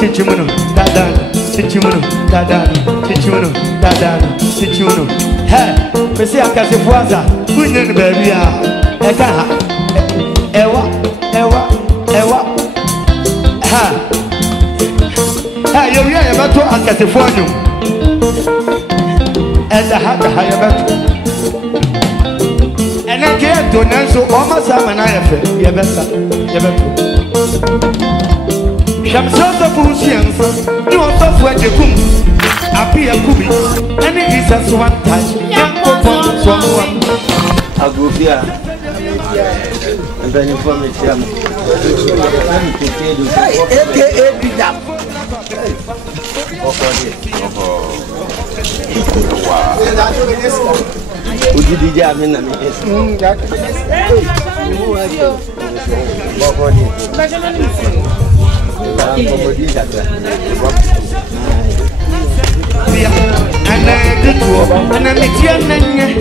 Chichimuno, Chichimuno. Hey, Messi Akasifuaza, who knew the baby? Ewa. Ha. Hey, you're about to Akasifuano. And the hat higher better. And I can't do none so almost I'm an IFA. You're better. Shamsa Fusians, you are software to come. Appear Kubi, and it is as one touch. Young someone. I'll go here. And then you form it. Would you be jamming? And I did and I met you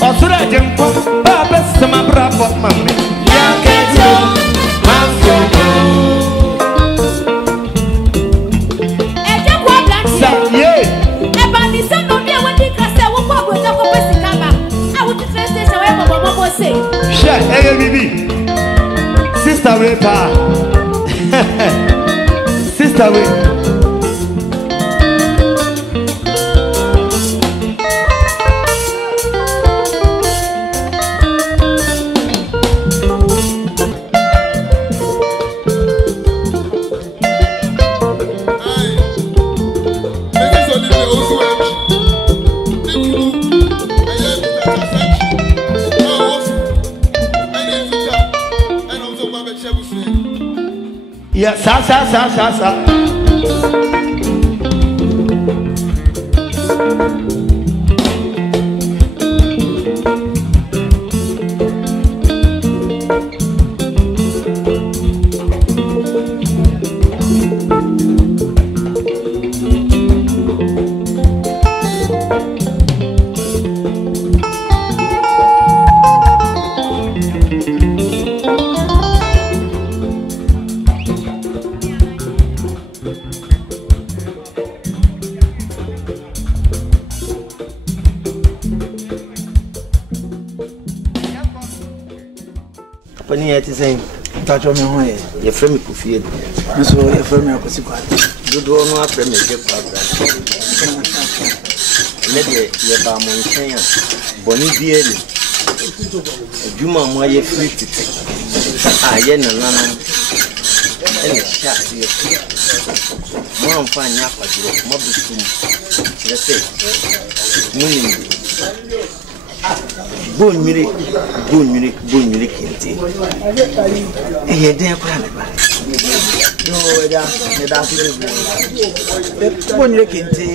or should I jump for Papa Sama Bravo Mammy? Sister Wepa. Sister Wepa. Yeah, sa. Saying, touch on your way, your friend could feel. So your friend, I could see quite. You don't know after me, get program. Let your barman say, Bonnie Beard, Juma, my ye free to take. I yen and Lana and a shot here. Mom, fine, Yapa, mobile soon. Let's say, BONWIRE Kentey. Eh, dear Granny. No, BONWIRE Kentey.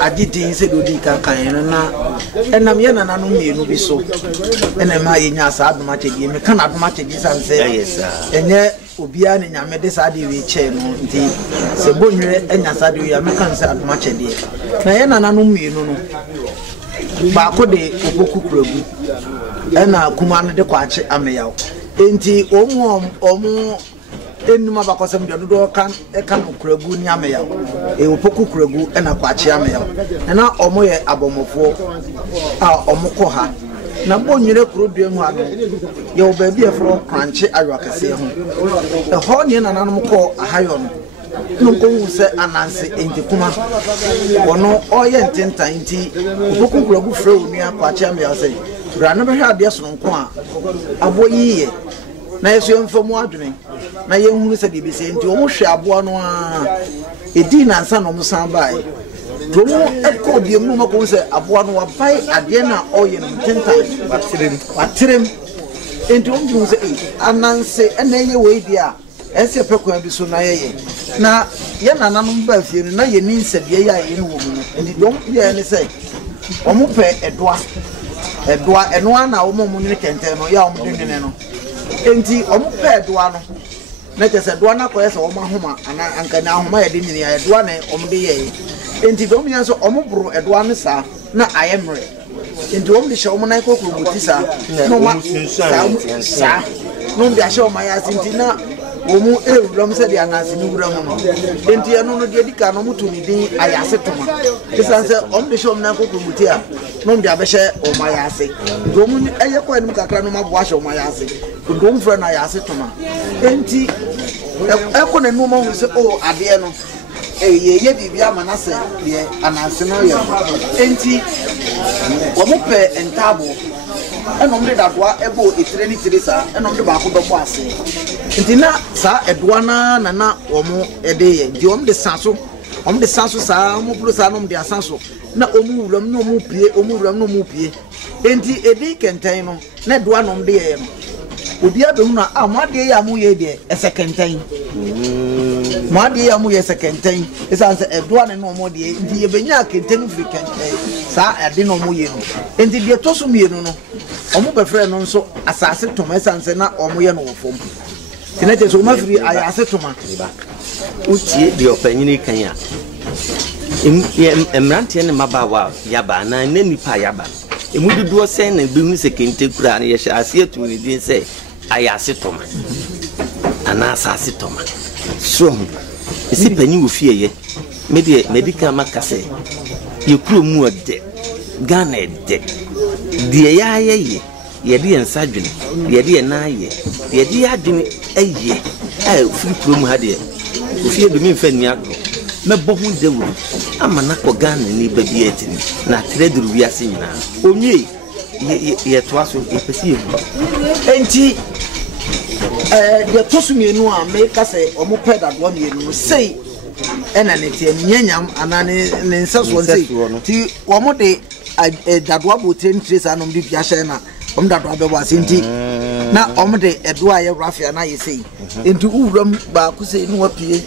I did things that would and I'm young and I know me, no be so. And I'm in your sad much again. I cannot match this and say, yes, and yet, Ubian and Yamedesadi we chain, so BONWIRE and Yasadi, American sad much a day. Diana, I know me, no. Bako de oboku krogu ena kumane de kwache ameyaw enti omu enuma bakosem de dodo kan krogu ni ameyaw opoku krogu ena kwache ameyaw na omo ye abomofo a omo ko ha na BONWIRE krodu hu ano ye obabi efro kranche awakase ho ho ne na nanom ko ahayo no nko se ananse enti kuma wono oye ntentan enti opoku krogu frɛ onu akwache ameyaw sei brano be hwa de so nko a aboyiye na yeso yemfamu adwene na yehunu se de bese enti omo hwe abo no a edi na nsa no musan bae tomo ekọ bi mu mako se abo no wabai ade na oye no ntentan watrem enti omo se ananse eneye we dia ese pekwan bi so na yeye na ye nananom ba fie no na ye ni nsebie ya ye no wo mu enti dom ye ne se omo pe edoa eno ana omo BONWIRE Kentey no ya omo dwene no enti omo pe edoa no na je se doa na ko ye se omo ahoma ana anka na ahoma ye de nyini ya edoa na omo de ye enti dom ye so omo bro edoa ne sa na ayemre enti omo de hye omo na ko ko buti sa no ma sa no de ahye o mayase ntina omu ewuram se de anase ni wuram no enti eno no de dika no mutu ni din ayase toma esanse om de shom na kokomuti a no de abehye o mayase omu eye kwa ni kakra no mabo ahye o mayase ndo mfra na ayase toma enti eko na numa hu se o ade no ye bibia manase de anase no ye enti wo mo pe entabo enom de dadoa ebo etire ni tire sa enom de ba ko do ase ntina sa edoa na omo ede ye di om de sanso sa mo bulu sa nom de asanso na omu wuram no mu pie omu wuram no mu pie enti edi kenten no na edoa nom de ye no obi abehu na amade ya mu ye de ese kenten made ya mu ye ese kenten esanse edoa ne no mo de enti ye benya kenten fri kenten sa ade no mo ye no enti de to so mienu no omo befre no nso asase toma esanse na omo ye no wofom tinete so mafiri ayase toma utie de opanyini kan ya emrante ne mabawa yaba na nipa yaba emududuo sen na behu se kente kura na ye hye ase atu ni din se ayase toma ana asase toma so esi panyi wo fie ye medical makase ye kuro mu ode Ghana de die ya ye ye de ensa dwene ye de na ye ye de adwene eye free promo ha de ofie do mi mfa ni akro mebo hu de wuru amana ko Ghana ni ba bi etini na trade ru wiase nyina onye ye to aso ye pesi ye enti de tosu mienu a me ka se omo peda do mienu sei ena ne tie nyanyam anane ne nsaso sei ti omo de dadwa bo ten trace anom di biahye na om dadwa be wa senti na om de edoa ye rafia na ye sei enti uwuram ba ku sei no wapie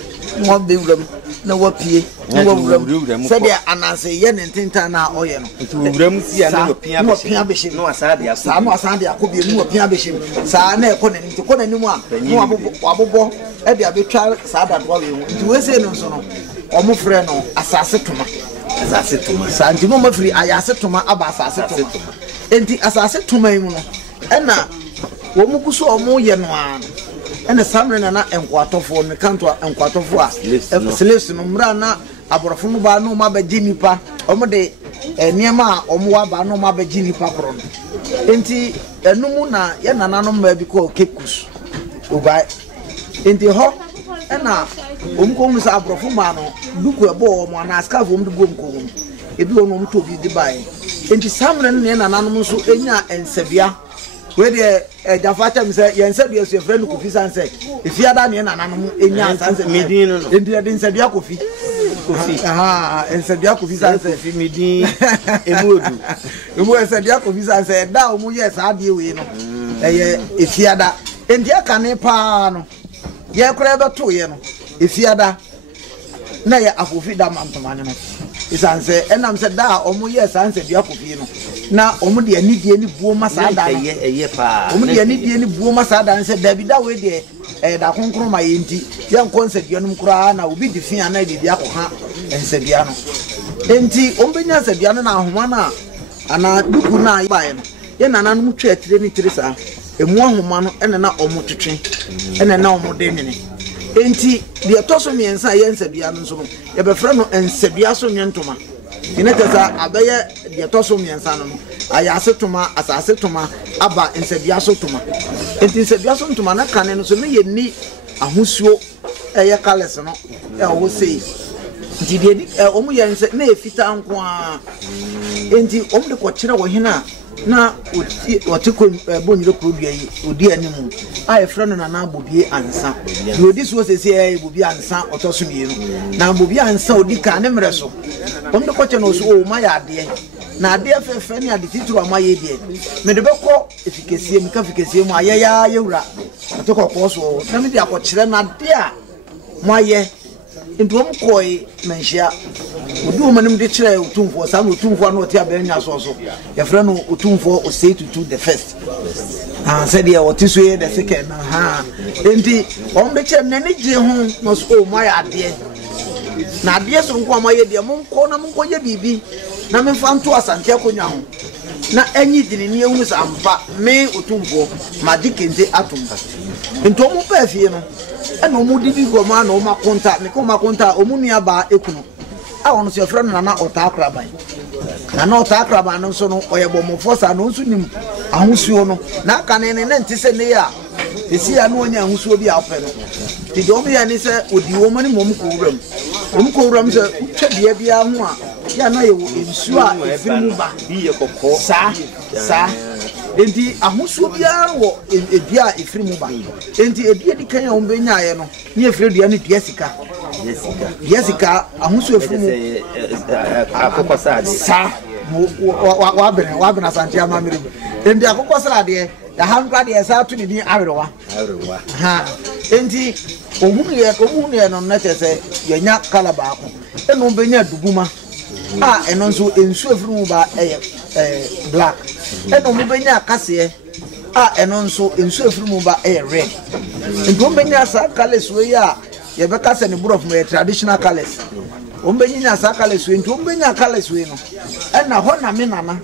no be wuram na wapie no wuram se de ananse ye ne ntinta na oye no enti wuram si ya na wapia behim no asade ya sa no asade akobie no wapia behim sa na ekọ na nti kọ na nimu a no abobọ e de abetwa sa dadwa we hu nti we sei no so no om frɛ no asase toma santi no mafiri ayase toma aba asase toma enti asase toma yimu no ena wo mukuso omo ye no an ena samre na enkwatofo ne kanto enkwatofo a slaves no mra na aborofo no ba no ma ba ginipa omo de niema a omo wa ba no ma ba ginipa kro no enti enumu na ye nananom ma bi ko kekus oba enti ho ena omko sa abrofo ma no duku ebo mo na askafo mdu gom ko ebi ono mto bi di bai enti samre ne nananom so enya ensabia we de jafacha mi se yensabia so efre no kofi sanse efiada ne nananom enya sanse medin no enti de ensabia kofi ensabia kofi sanse fi medin emodu emu ensabia kofi sanse da omu ye sa de we no eye efiada enti aka ne pa no ye kura be to ye no efiada na ya afofi da mantomane no isanse enam se da omo ye sanse bia kofi no na omo de anidie ni buo masada no eye pa omo de anidie ni buo masada no se David da we de da konkro ma ye nti ye nkonse bia no kura na obi di fia na de bia ko ha ense bia no enti ombenya se bia no na ahoma na ana duku na bae no ye nana no twa tire ni tire sa emu ahoma no ene na omo twetwe ene na omo de nwene enti de toso miensa ye nsabia no so ye be frɛ no ensabia so nwentoma ine tesa abeye de toso miensa no ayase toma asase toma aba ensabia so toma enti ensabia so toma na kane no so ne ye ni ahosuo eye kales no e wo sei enti de omu ye nse na efita nko a enti omu de ko kyerɛ wo hena na oti ko bonwire produce yi odi animu a efra no na bobie ansa de odi so sese bobie ansa otoso bienu na bobie ansa odi ka ne mre so om de ko che no so o ma ya ade na ade afefe ne ade tituru ama ye die me de beko efikesie mi ka fikesie mu aye ya yewura to ko so na me de akokyere na ade a mo aye ntom koi menhia odi o manim de kire utumfo sa no utumfo na oti abanya so ye frɛ no utumfo o say to the first said ye oti so ye the second enti om de kire nani gye ho no so o ma ya ade na ade so nko ama ye de mo nko na mo nko ye bibi na me fa nto asante akonya ho na enyi dini ni ehunu sampa me otumfo ma di kente atumba nto mu pa fie no e no mu didi goma na o makonta me ko makonta o mu nua ba ekunu a wono se frɛ no na ota akraban na ota akraban no so no oyebo mo forsa no nso nim ahosuo no na aka ne ne nte se ne ya esi ya no onya ahosuo bi afɛ no ti do bi ya ni se odi wo mani mom ko wuram se twabia bia ho a ya na ye nsuo a efiri mu ba biye kokko sa enti ahosuo bia wo edua efiri mu ba enti edua di kan ya wo benya ye no ne efiri dua ne dua sika ahosuo efiri mu akokosade sa wa bena santia mamiri enti akokosade da handra de sa to ni din awerewa ha enti ohunu ye no na chese yenya kala ba ko eno benya duguma eno nso ensu efiri mu ba black eno mu benya akase eno nso ensu efiri mu ba red ento benya sa colors we ya ye be kase ne buro from traditional colors benya sa colors we ento benya colors we no ena ho na me nana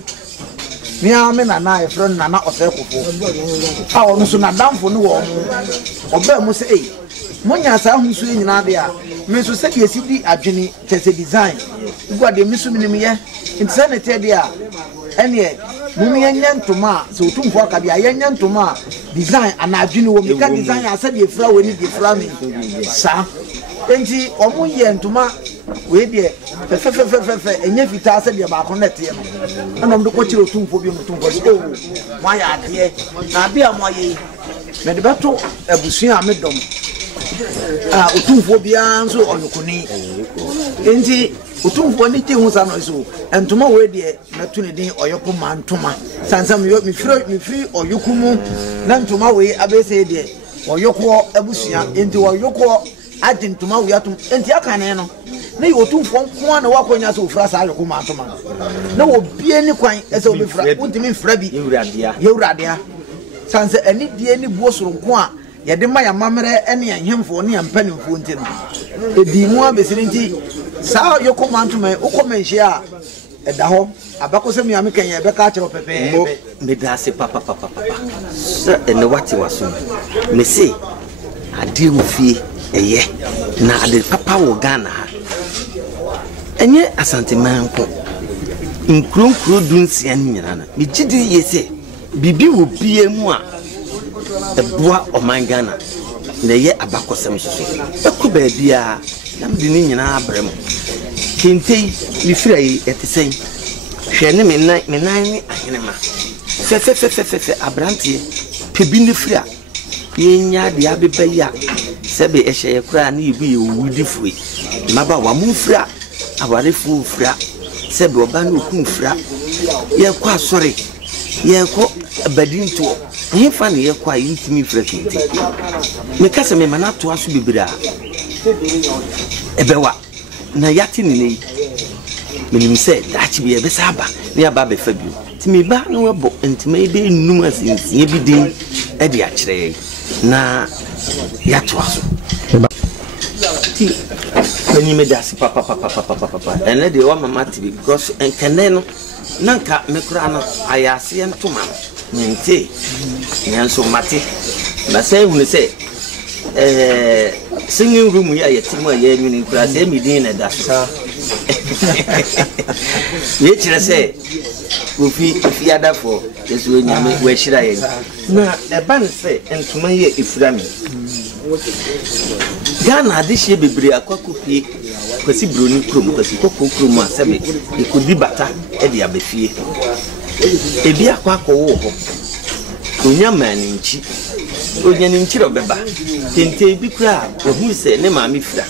me nana e friend nana osekofo ono so na damfo ne wo oba mu se monya sa hunsu nyina de a me so se de asidi adwene chese design igwa de misu minim ye intse te de a ene mumi yenya ntoma so otumfo aka de yenya ntoma design ana adwene wo meka design asa de efra we ni de efra me sa enti omo ye ntoma we de fe enye fita asa de ba ko nete no anom de ko chiro otumfo bi otumfo so mo ya ade na bia mo ye me de beto abusua amedom otumfo bia nso oyokoni enti otumfo ni tehu sa no so entoma we de metu ne din oyoko mantoma sansam yo mi firi oyokumu na ntoma we abese de oyoko abusua enti oyoko adintoma we atum enti akane no na otumfo nko na wakonya so ofra sa oyoko mantoma na obie ni kwan ese obefra untimi mfra bi yewradea sanse ani die ni buosoro nko a yede ma ya mamere ene ahemfo ne ampanimfo ntino edi mu abesiri nti sa yoko mantuma ukomenhye a eda ho abakosem ya meken ye beka akero pepe me dase papa sa ene wati waso me se ade ofie eye na ade papa wo Ghana ha enye asanteman ko nkronkro dunsia nyina na me gidi yese bibi wo bie mu a eboa omangana na ye abakosem soso ekuba bia nam di ni nyina abrem kentei mi fira yi etesen hwe ne me nan ni ahenema fe abrantie pebi ne fira yenya de abeba ya sebe ehye kura na ibu ye wudi fui maba wa mu fira aware fu fira sebe oba na okun fira ye kwa asore ye ko badinto he fa ne ye kwa yintimi fira kente me kase me manato aso bibira ebewa na yati ni nei menim se dachi bi ebe saba ne aba be fa bi ti me ba no webo ntime ebe num asinsie bi din e de akire na yato aso ti pani me dasi papa ene de wa mama ti because enkene no nanka me kura no ayase entoma mente nyanso mate na say hu ne say singing room ya yetimu ya nyini kura say midin na da ye kire say ofi adafo yesu nyame we hira ye na e ban say entuma ye ifura mi Ghana adihye bebre akwakopi kwasi broni krom kwasi kokokrom asebe ekodi bata e de abefie ebi akwakowo ho onya maninchi onya ninchi robeba kente bi kura ohu se ne maami fira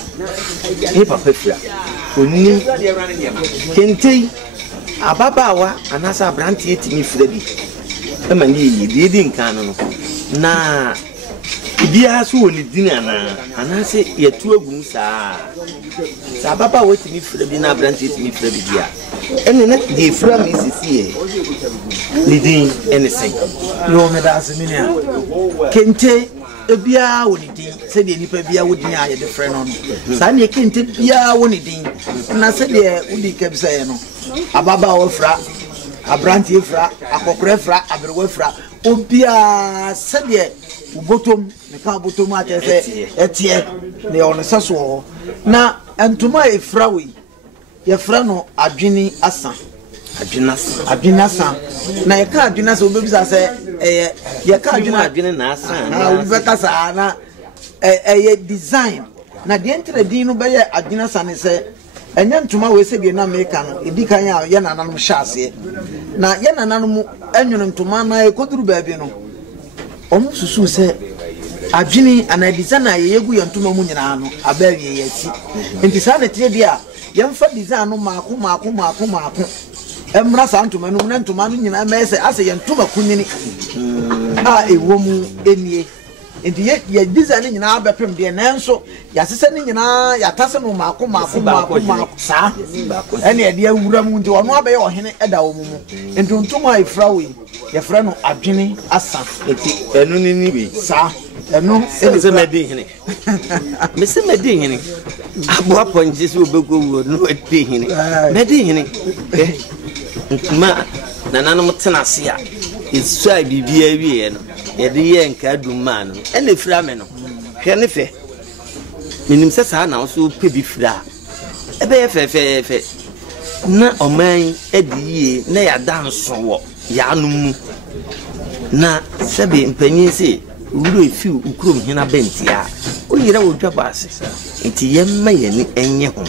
ne papa fira onni kente ababawa anasa abrantie timi fira bi e mani yi di nkan no na bia so woni dina na anase yetu agum saa baba wetimi fira bi na abrantie timi fira bi dia ene na di fira mi sisi lidin ene sen yo me da asiminia kente ebia woni din se de nipa bia wodi a ye de frɛ no no sa ne kente bia woni din na se de wodi kabisa ye no ababa wo fra abrantie fra akokore fra aberwe fra obia se de ubotom ne ka botom a te se etie ne ono saso na entuma e fra we ye fra no adwini asa adwinasa na ye ka adwinasa obebisa se ye ka adwina asa na ubeka sa na design na de entre din no be ye adwinasa ne se enya ntuma we se de na meka no edikan ya ye nananom hyase na ye nananom enwono ntuma na e koduru baabi no omu susu se adwini ana design na ye yegu ye ntuma mu nyina no abawie ye ati enti sa na tie dia ye mfa design no maako emra sa ntuma no na ntuma no nyina mese ase ye ntuma kunyini ewo mu enie enti ye design nyina abepem de nanso ya sese ni nyina ya tase no maako sa ene ye de awura mu nti ono abaye ohene eda wo mu enti ntuma ifra we ye fra no adwene asa enti enu ni bi sa enu se medi hene mese medi hene abo aponje se obego wo no edi hene medi hene ntuma nananom tenase a esu a bibia wie no ye de ye nka duma no ene fira me no hwe ne fe minim se sa na so pe bi fira ebe ye fe na oman edie na ya danso wo ya anumu na sebe mpanyin se wuro efi ukrom hina bentia o yira wo dwa baase enti yemma ye ni enye ho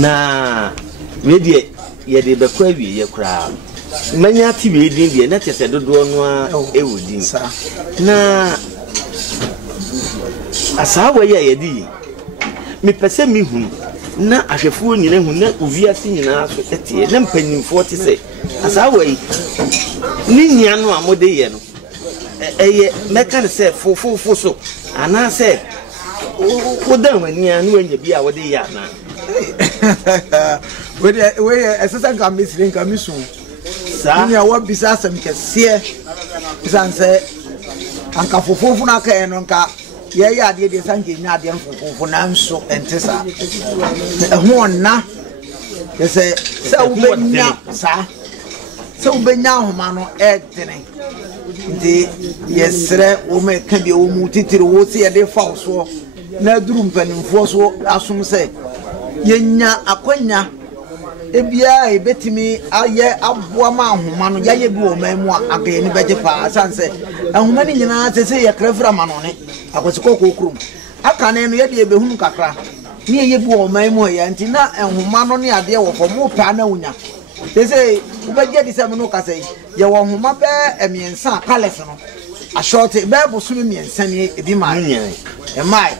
na we de ye de be kwa wie ye kura manya ti we din de na tese dodo no a ewodin na asawa ye di me pese mi hu na ahwefuo nyina hu na oviase nyina so etie na mpanyimfo te se asawa yi ni nya no amode ye no eye meka ne se fofofo so ana se o dan wani anu anya bi a wode ye ana we esesa nka misiri nka misu sa ni awa bisa asem kese bisa nse anka fofofo na ka eno nka ye ya ade de sanke nya ade fofofo na nso entesa eho onna se ubenya sa se ubenya homa no edene ndi yesre wo me ka bi wo mu titiri wo se ye de fa so na duru mpanimfo so asom se yenya akwanya ebia ebetimi aye aboa ma ahoma no yaye bi wo mamu agaye ni beje pa sanse ahoma ni nyina sese ye krafra ma no ne akosiko kokrum aka ne no ye de ebehunu kakra ni ye bi wo mamu ya nti na ahoma no ne ade wo fo mo pa na unya sese ubeje di se no kase ye wo ahoma be emiensa palace no a short be bosumi miensa ni ebi ma e mai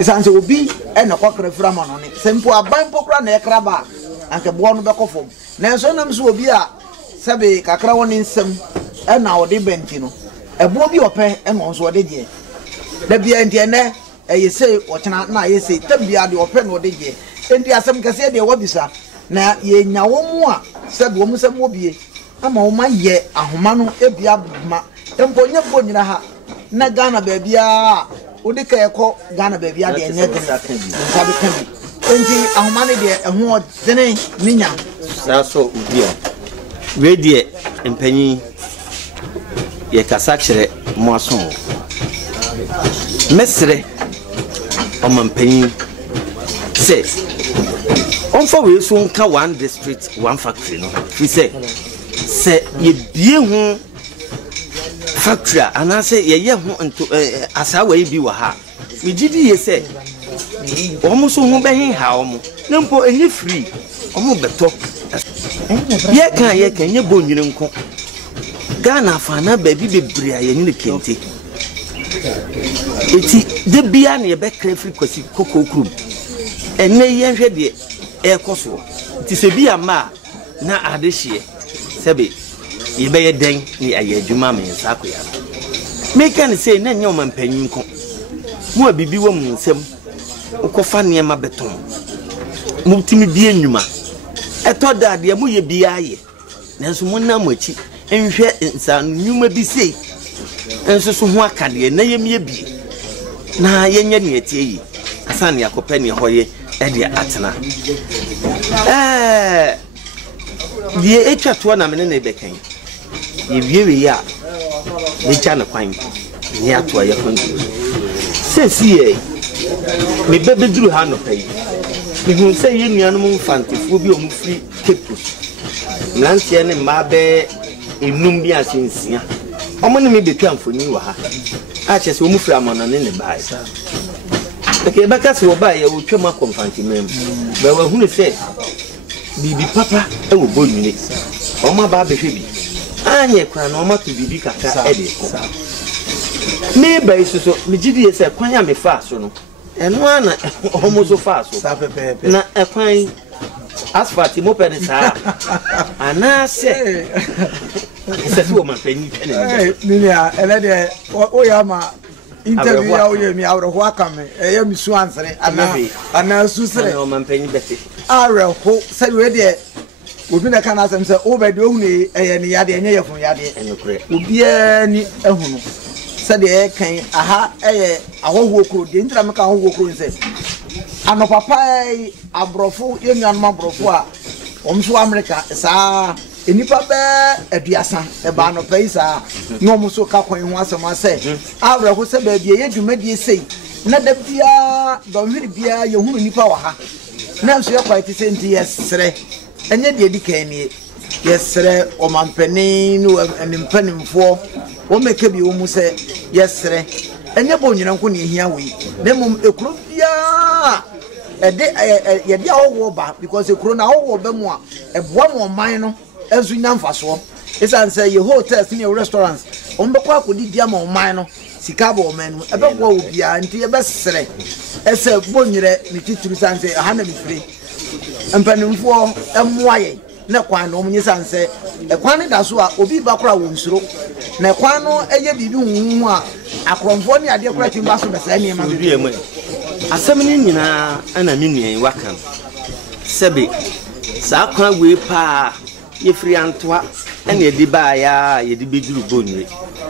isanse obi e na kwakra ma no ne sempo aban pokra na ekraba anke bo no be kofom na so nam so obi a sebe kakra woni nsem e na odi benti no e bo bi ope e no so odi die da bia enti ene e yese ochena na yese tabia de ope no odi die enti asem kase de wabisa na ye nyawo mu a sebe wo mu sem obie ama wo ma ye ahoma no ebia ma tempo nye bo nyina ha na Ghana ba bia odi ka ekọ Ghana ba bia de enye de sabe kan enti ahomane de eho dene ninya so ubia we de empanyi ye kasa kire mo aso mesre o mampanyi se on for we so nka one district one factory no fi se ye bie hu factory anase ye hu nto asawa yi bi wa ha me gidi ye se omo so hu behin ha omo nempo enye free omo beto ye kan nye bonyire nko Ghana fa na baby bebre aye ni kente eti de bia na ye be kra free kwasi koko krum enne ye hwe de e koso ti se bia ma na adehie sebe ye be ye den ni aye adwuma me nsa akoya me kan say na nya o mampanyin ko mu abibi wo mu nsem ukofa niema beton mutimi bi enwuma eto da de mu ye bia ye nanso mu na machi enhwe nsa nwuma bi sei enso so ho aka de na yemie bi na yenye ne etie yi asan ne akopɛ ne hoye e de atena die etwa to na me ne bekan ye wiewe ya ne cha ne kwan ne ato ya kontu sesi ye me bebe duru ha no pai me hu se ye nuanom mfantefuo bi o mu firi kepu nantie ne mba be enum bi asensia omo ne me betwa mfoni wa ha a che se o mu firi amana ne bae okay baka se wo bae ya wo twam akomfanti mem ba wa hu se bibi papa e wo bonwini omo ba be hwe bi anye kwa na omo to bibi kaka e de ko me ba isuso me gidi se kwan ya me fa so no eno ana omo so fa so na ekwan asphalt mo pere sa ana se se si wo man pani pene ni ya ele de o ya ma interview ya o ye mi awro ho aka me e ya mi su ansere ana su sere o man pani bete awro ho se we de obi na kana asem se o be de ohunu e ni yade enye yefun yade enokure obi ani ehunu se de kan aha eye ahoho kro de ntira me ka ahoho kro nse ano papa abrofo ye nuanum abrofo a omso America saa enipa be aduasa e ba no pay saa no omso ka kwan ho asem ase awreho se ba bia ye dwumadie sei na da bia donhiri bia ye hunu nipa wa ha na nso ye kwai ti senti yesre enye de dikan ni yesre o mampani no enimpanimfo o meka bi wo mu se yesre enye bo nyina nko ne hia wi na mum ekuro bia ye dia owo ba because ekuro na owo ba mu a eboa mo man no ezu nyamfaso isan say ye hotels ni restaurants o mbekwa akodi dia mo man no sika bo man no ebekwa obia nti ye besere ese bonyire ni tituru san say ha na mi free empanimfo emoaye na kwan no munye san say ekwan ne da so a obi ba kora wo nsuro na kwan no eye bibi hunhu a akromfo ni ade kora timba so besa ni ma bi emu asem ni nyina ana mi nuen wakan sebe sa kwan we pa ye free antoa ene edi ba ya ye di beduru bonwe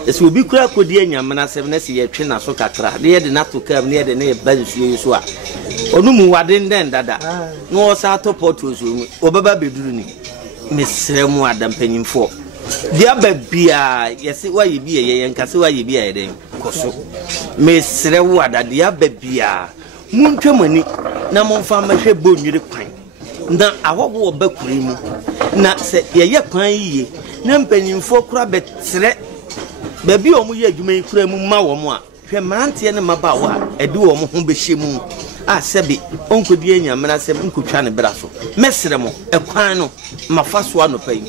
ese obi kura kodi anyamna sebe na se ye twe na so kakra de ye de na to kam ne ye de ne ba su so a onumu wade nden dada no o sa to porto so mu obaba beduru ni mesre mu adampanyimfo dia ba bia yesi wa ye bia ye nkase wa ye bia ye den koso mesre wo ada dia ba bia muntwamani na momfa mahwe bonwire kwan na awowo bakuri mu na se ye kwan yiye na mpanyimfo kura betre ba bi o mu ye adwuma yi kura mu ma wo mu a hwe mante ne mabawa edi wo mu ho behye mu a sebi onkodi anyamra se nkotwa ne bra so mesre mo ekwan no mafaso anopai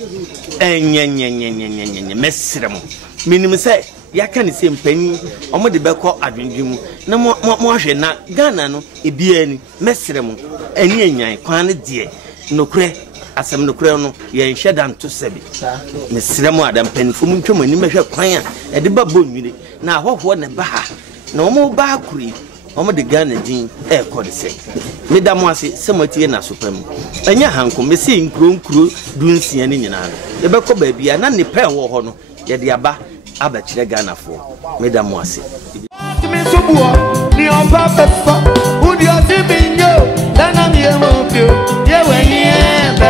enyenyenyenyenyenyenye mesre mo minim se yaka ne se mpanyi omo de beko adwendwemu na mo ahwe na Ghana no ebia ni mesre mo eni enyan kwan ne de nokure asem nokure no ye nhweda nto sebi mesre mo adam panifo mu ntwam ani mehwe kwan a e de ba bonwire na ahoho ne ba ha na omo ba akuri omo de Ghana din e ko de se medamo ase semotie na sopam anya hanko mesi nkro dunsia ni nyina e beko ba bia na ne pen wo ho no ye de aba abachire Ghana fo medamo ase me sobuo ni on pa pefa udi oti binyo dana mi e mo bio ye we ni e be